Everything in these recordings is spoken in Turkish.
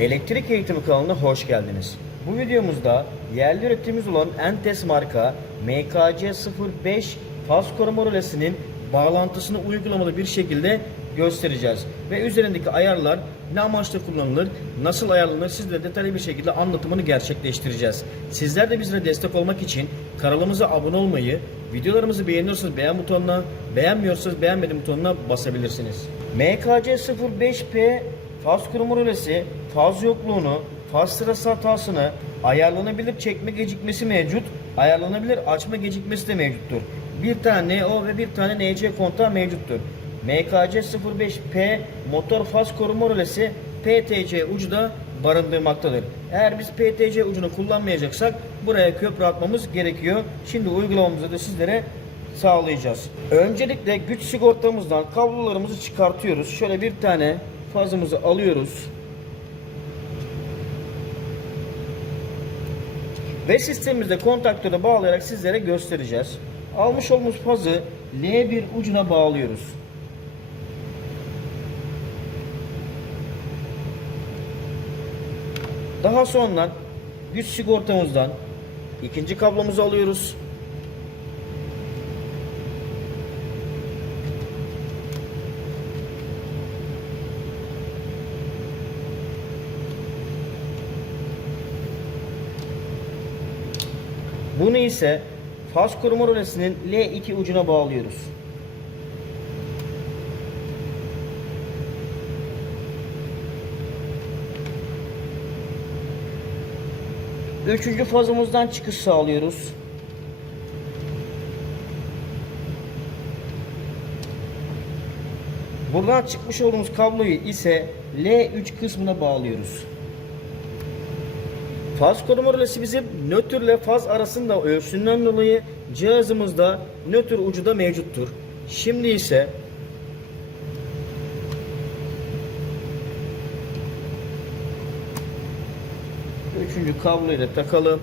Elektrik Eğitimi kanalına hoş geldiniz. Bu videomuzda yerli üretimimiz olan Entes marka MKC05 faz koruma rölesinin bağlantısını uygulamalı bir şekilde göstereceğiz. Ve üzerindeki ayarlar ne amaçla kullanılır, nasıl ayarlanır sizlere detaylı bir şekilde anlatımını gerçekleştireceğiz. Sizler de bizlere destek olmak için kanalımıza abone olmayı, videolarımızı beğeniyorsanız beğen butonuna, beğenmiyorsanız beğenmedim butonuna basabilirsiniz. MKC05P Faz kurumu rölesi faz yokluğunu, faz sırası hatasını, ayarlanabilir çekme gecikmesi mevcut, ayarlanabilir açma gecikmesi de mevcuttur. Bir tane NO ve bir tane NC kontağı mevcuttur. MKC05P motor faz koruma rölesi PTC ucu da barındırmaktadır. Eğer biz PTC ucunu kullanmayacaksak buraya köprü atmamız gerekiyor. Şimdi uygulamamızı da sizlere sağlayacağız. Öncelikle güç sigortamızdan kablolarımızı çıkartıyoruz. Şöyle bir tane fazımızı alıyoruz. Ve sistemimizde kontaktöre bağlayarak sizlere göstereceğiz. Almış olduğumuz fazı L1 ucuna bağlıyoruz. Daha sonra güç sigortamızdan ikinci kablomuzu alıyoruz. Bunu ise faz koruma rölesinin L2 ucuna bağlıyoruz. Üçüncü fazımızdan çıkış sağlıyoruz. Buradan çıkmış olduğumuz kabloyu ise L3 kısmına bağlıyoruz. Faz koruma rölesi bizim nötr ile faz arasında ölçüsünden dolayı cihazımızda nötr ucu da mevcuttur. Şimdi ise üçüncü kabloyu da takalım.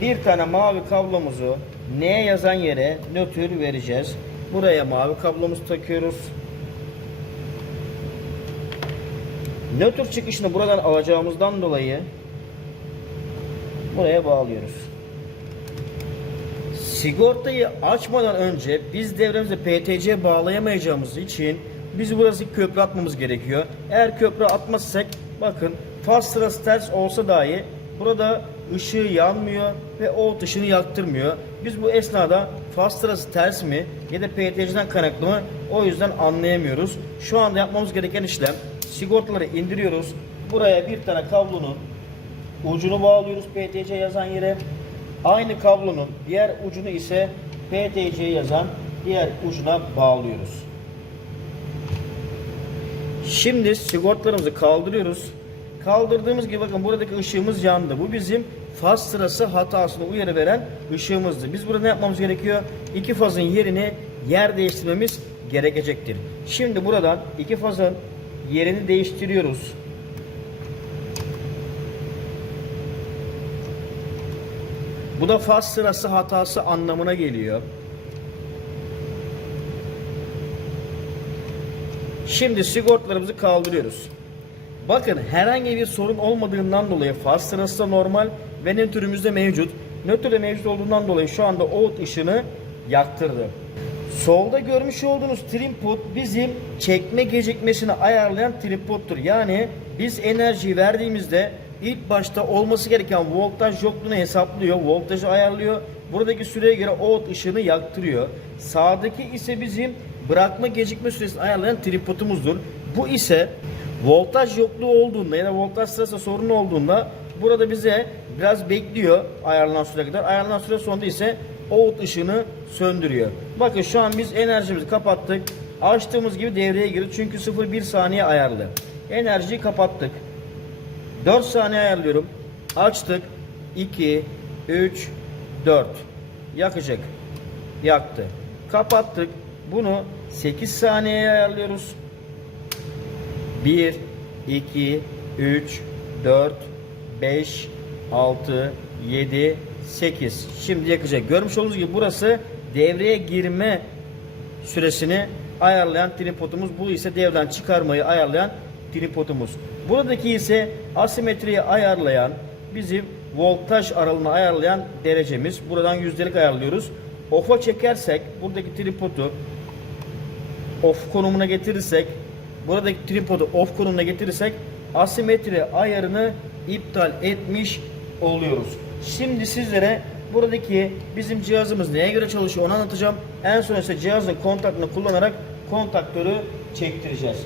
Bir tane mavi kablomuzu N yazan yere nötr vereceğiz. Buraya mavi kablomuzu takıyoruz. Nötr çıkışını buradan alacağımızdan dolayı buraya bağlıyoruz. Sigortayı açmadan önce biz devremize PTC bağlayamayacağımız için biz burası köprü atmamız gerekiyor. Eğer köprü atmazsak bakın faz sırası ters olsa dahi burada ışığı yanmıyor ve o ışığını yaktırmıyor. Biz bu esnada faz sırası ters mi ya da PTC'den kaynaklı mı o yüzden anlayamıyoruz. Şu anda yapmamız gereken işlem sigortaları indiriyoruz. Buraya bir tane kablonun ucunu bağlıyoruz PTC yazan yere. Aynı kablonun diğer ucunu ise PTC yazan diğer ucuna bağlıyoruz. Şimdi sigortalarımızı kaldırıyoruz. Kaldırdığımız gibi bakın buradaki ışığımız yandı. Bu bizim faz sırası hatasını uyarı veren ışığımızdı. Biz burada ne yapmamız gerekiyor? İki fazın yerini yer değiştirmemiz gerekecektir. Şimdi buradan iki fazın yerini değiştiriyoruz. Bu da faz sırası hatası anlamına geliyor. Şimdi sigortalarımızı kaldırıyoruz. Bakın herhangi bir sorun olmadığından dolayı faz sırası da normal ve nötrümüzde mevcut. Nötrde mevcut olduğundan dolayı şu anda out ışını yaktırdı. Solda görmüş olduğunuz tripod bizim çekme gecikmesini ayarlayan tripodtur. Yani biz enerjiyi verdiğimizde ilk başta olması gereken voltaj yokluğunu hesaplıyor. Voltajı ayarlıyor. Buradaki süreye göre o ışığını yaktırıyor. Sağdaki ise bizim bırakma gecikme süresini ayarlayan tripodumuzdur. Bu ise voltaj yokluğu olduğunda ya da voltaj sırasında sorun olduğunda burada bize biraz bekliyor ayarlanan süre kadar. Ayarlanan süre sonunda ise out ışığını söndürüyor. Bakın şu an biz enerjimizi kapattık. Açtığımız gibi devreye girdi. Çünkü 0-1 saniye ayarlı. Enerjiyi kapattık. 4 saniye ayarlıyorum. Açtık. 2, 3, 4. Yakacak. Yaktı. Kapattık. Bunu 8 saniyeye ayarlıyoruz. 1, 2, 3, 4, 5, 6, 7, 8. Şimdi yakacak. Görmüş olduğunuz gibi burası devreye girme süresini ayarlayan tripodumuz. Bu ise devreden çıkarmayı ayarlayan tripodumuz. Buradaki ise asimetriyi ayarlayan bizim voltaj aralığını ayarlayan derecemiz. Buradan yüzdelik ayarlıyoruz. Off'a çekersek buradaki tripodu off konumuna getirirsek buradaki tripodu off konumuna getirirsek asimetri ayarını iptal etmiş oluyoruz. Şimdi sizlere buradaki bizim cihazımız neye göre çalışıyor onu anlatacağım. En son ise cihazın kontaktını kullanarak kontaktörü çektireceğiz.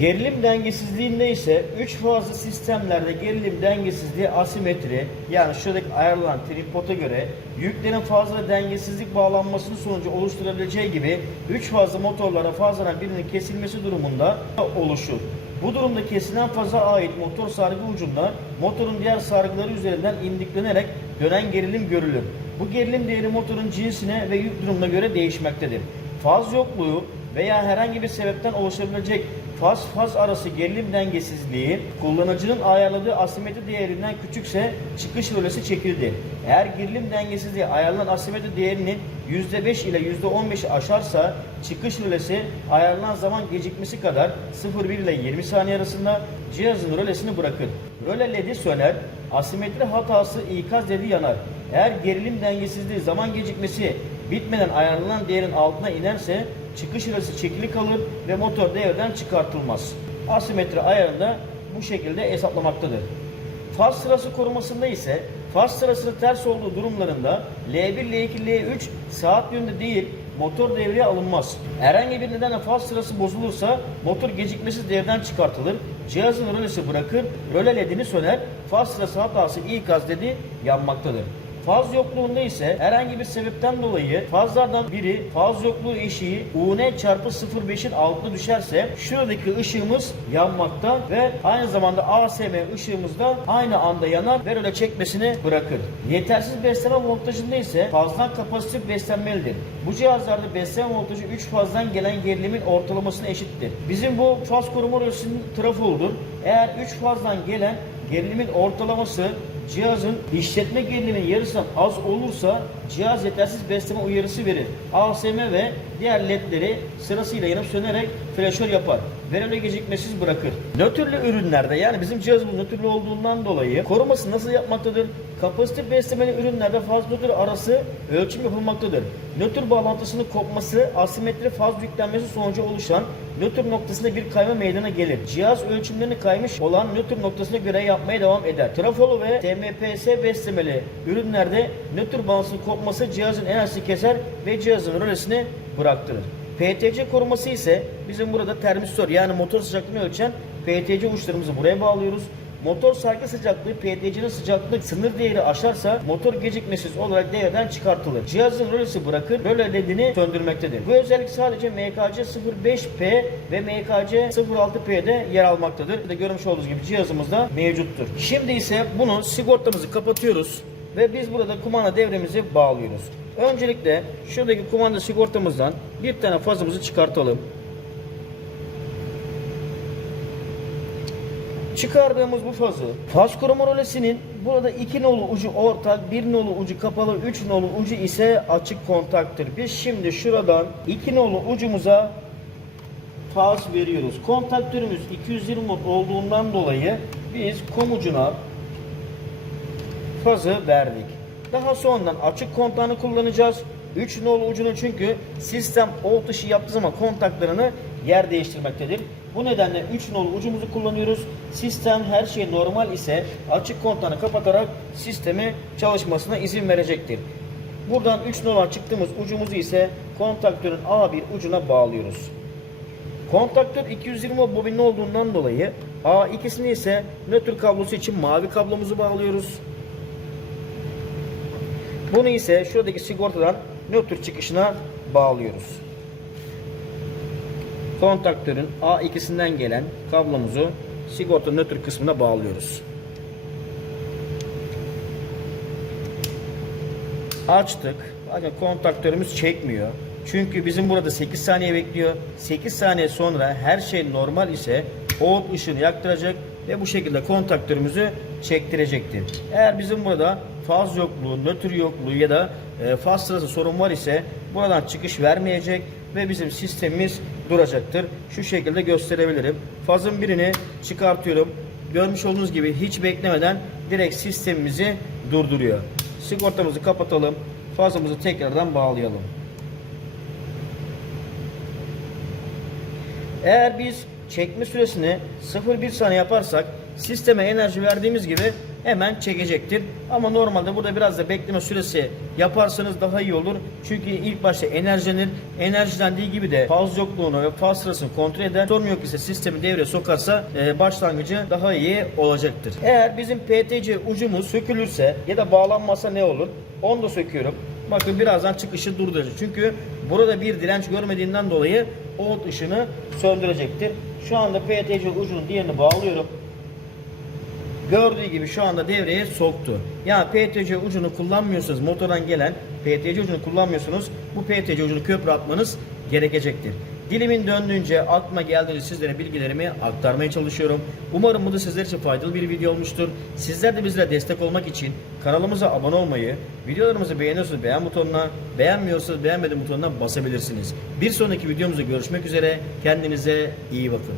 Gerilim dengesizliğinde ise 3 fazlı sistemlerde gerilim dengesizliği asimetri yani şuradaki ayarlanan tripoda göre yüklerin fazla dengesizlik bağlanmasının sonucu oluşturabileceği gibi 3 fazla motorlara fazladan birinin kesilmesi durumunda oluşur. Bu durumda kesilen faza ait motor sargı ucunda motorun diğer sargıları üzerinden indiklenerek dönen gerilim görülür. Bu gerilim değeri motorun cinsine ve yük durumuna göre değişmektedir. Faz yokluğu veya herhangi bir sebepten oluşabilecek faz faz arası gerilim dengesizliği kullanıcının ayarladığı asimetri değerinden küçükse çıkış rölesi çekildi. Eğer gerilim dengesizliği ayarlanan asimetri değerinin %5 ile %15'i aşarsa çıkış rölesi ayarlanan zaman gecikmesi kadar 0,1 ile 20 saniye arasında cihazın rölesini bırakır. Röle ledi söner, asimetri hatası ikaz ledi yanar. Eğer gerilim dengesizliği zaman gecikmesi bitmeden ayarlanan değerin altına inerse çıkış rölesi çekili kalır ve motor devreden çıkartılmaz. Asimetri ayarında bu şekilde hesaplamaktadır. Faz sırası korumasında ise faz sırasının ters olduğu durumlarında L1, L2, L3 saat yönünde değil motor devreye alınmaz. Herhangi bir nedenle faz sırası bozulursa motor gecikmesiz devreden çıkartılır. Cihazın rölesi bırakır, röle ledini söner, faz sırası hatası ikaz dedi yanmaktadır. Faz yokluğunda ise herhangi bir sebepten dolayı fazlardan biri faz yokluğu eşiği UN çarpı 0.5'in altına düşerse şuradaki ışığımız yanmakta ve aynı zamanda ASM ışığımız da aynı anda yanar ve öyle çekmesini bırakır. Yetersiz besleme voltajında ise fazdan kapasitif beslenmelidir. Bu cihazlarda besleme voltajı 3 fazdan gelen gerilimin ortalamasına eşittir. Bizim bu faz koruma rölesinin trafodur. Eğer 3 fazdan gelen gerilimin ortalaması cihazın işletme geriliminin yarısından az olursa cihaz yetersiz besleme uyarısı verir. ASM ve diğer ledleri sırasıyla yanıp sönerek flaşör yapar. Ve öyle gecikmesiz bırakır. Nötrlü ürünlerde yani bizim cihazımız nötrlü olduğundan dolayı koruması nasıl yapmaktadır? Kapasitif beslemeli ürünlerde faz nötr arası ölçüm yapılmaktadır. Nötr bağlantısının kopması asimetri faz yüklenmesi sonucu oluşan nötr noktasında bir kayma meydana gelir. Cihaz ölçümlerini kaymış olan nötr noktasına göre yapmaya devam eder. Trafolu ve TMPS beslemeli ürünlerde nötr bağlantısının kopması cihazın enerjisini keser ve cihazın rölesini bıraktırır. PTC koruması ise bizim burada termistör yani motor sıcaklığını ölçen PTC uçlarımızı buraya bağlıyoruz. Motor sargı sıcaklığı PTC'nin sıcaklık sınır değeri aşarsa motor gecikmesiz olarak devreden çıkartılır. Cihazın rölesi bırakır, röle ledini söndürmektedir. Bu özellik sadece MKC 05P ve MKC 06P'de yer almaktadır. De görmüş olduğunuz gibi cihazımızda mevcuttur. Şimdi ise bunu sigortamızı kapatıyoruz ve biz burada kumanda devremizi bağlıyoruz. Öncelikle şuradaki kumanda sigortamızdan bir tane fazımızı çıkartalım. Çıkardığımız bu fazı faz koruma burada iki nolu ucu ortak, bir nolu ucu kapalı, üç nolu ucu ise açık kontaktır. Biz şimdi şuradan iki nolu ucumuza faz veriyoruz. Kontaktörümüz 220 volt olduğundan dolayı biz kom ucuna fazı verdik. Daha sonradan açık kontağını kullanacağız. 3 nolu ucunu çünkü sistem volt ışığı yaptığı zaman kontaklarını yer değiştirmektedir. Bu nedenle 3 nolu ucumuzu kullanıyoruz. Sistem her şey normal ise açık kontağını kapatarak sistemi çalışmasına izin verecektir. Buradan 3 nolu çıktığımız ucumuzu ise kontaktörün A1 ucuna bağlıyoruz. Kontaktör 220 bobinli olduğundan dolayı A2'sini ise nötr kablosu için mavi kablomuzu bağlıyoruz. Bunu ise şuradaki sigortadan nötr çıkışına bağlıyoruz. Kontaktörün A2'sinden gelen kablomuzu sigorta nötr kısmına bağlıyoruz. Açtık. Bakın kontaktörümüz çekmiyor. Çünkü bizim burada 8 saniye bekliyor. 8 saniye sonra her şey normal ise o ışığını yaktıracak ve bu şekilde kontaktörümüzü çektirecektir. Eğer bizim burada faz yokluğu, nötr yokluğu ya da e, faz sırası sorun var ise buradan çıkış vermeyecek ve bizim sistemimiz duracaktır. Şu şekilde gösterebilirim. Fazın birini çıkartıyorum. Görmüş olduğunuz gibi hiç beklemeden direkt sistemimizi durduruyor. Sigortamızı kapatalım. Fazımızı tekrardan bağlayalım. Eğer biz çekme süresini 0-1 saniye yaparsak sisteme enerji verdiğimiz gibi hemen çekecektir. Ama normalde burada biraz da bekleme süresi yaparsanız daha iyi olur. Çünkü ilk başta enerjenir. Enerjilendiği gibi de faz yokluğunu ve faz sırasını kontrol eder. Sorun yok ise sistemi devreye sokarsa e, başlangıcı daha iyi olacaktır. Eğer bizim PTC ucumuz sökülürse ya da bağlanmasa ne olur? Onu da söküyorum. Bakın birazdan çıkışı durduracak. Çünkü burada bir direnç görmediğinden dolayı o ışını söndürecektir. Şu anda PTC ucunun diğerini bağlıyorum. Gördüğü gibi şu anda devreye soktu. Ya PTC ucunu kullanmıyorsanız motordan gelen PTC ucunu kullanmıyorsunuz. Bu PTC ucunu köprü atmanız gerekecektir. Dilimin döndüğünce aklıma geldiğince sizlere bilgilerimi aktarmaya çalışıyorum. Umarım bu da sizler için faydalı bir video olmuştur. Sizler de bizlere destek olmak için kanalımıza abone olmayı, videolarımızı beğeniyorsanız beğen butonuna, beğenmiyorsanız beğenmedim butonuna basabilirsiniz. Bir sonraki videomuzda görüşmek üzere. Kendinize iyi bakın.